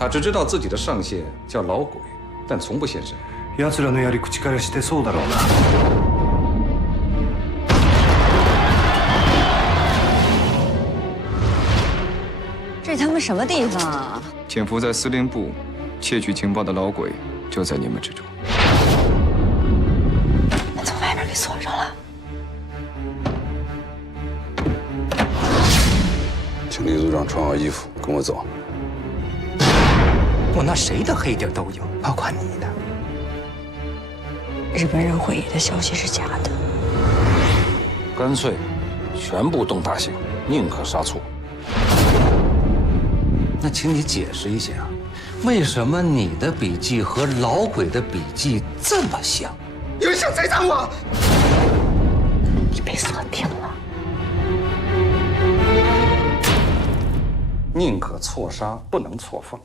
他只知道自己的上线叫老鬼，但从不现身。奴らのやり口からしてそうだろうな。这他妈什么地方啊？潜伏在司令部窃取情报的老鬼就在你们之中。那从外面给锁上了。请李组长穿好衣服，跟我走。我那谁的黑点都有，包括你的。日本人会议的消息是假的。干脆全部动大刑，宁可杀错。那请你解释一下，为什么你的笔记和老鬼的笔记这么像？有人想栽赃我！你被锁定了。宁可错杀，不能错放。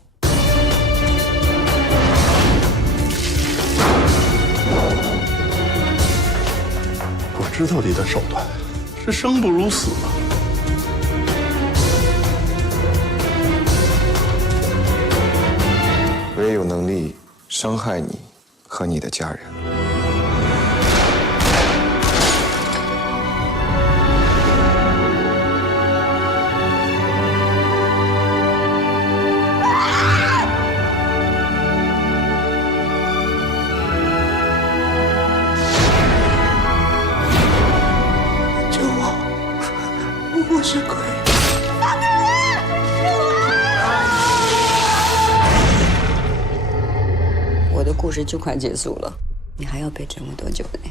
我知道你的手段是生不如死啊！我也有能力伤害你和你的家人。救我！我是鬼！我的故事就快结束了，你还要被折磨多久呢？